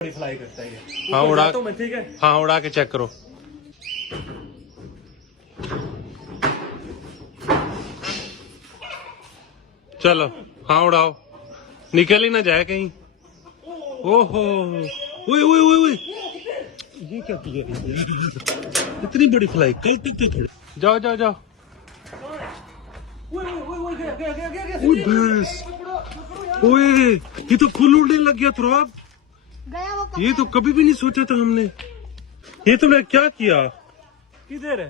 बड़ी फ्लाई करता है ये। हाँ उड़ा तो मैं ठीक है। हाँ उड़ा के चेक करो। चलो हाँ उड़ाओ, निकल ही ना जाए कहीं। ओहो ओए ओए ओए ओए, ये क्या किया? इतनी बड़ी फ्लाई कल तक तो खड़े। जाओ जाओ जाओ। ओए भैंस, ओए ये तो फुल उड़ने लग गया थ्रोब। ये तो कभी भी नहीं सोचा था हमने। ये तुमने क्या किया? किधर है?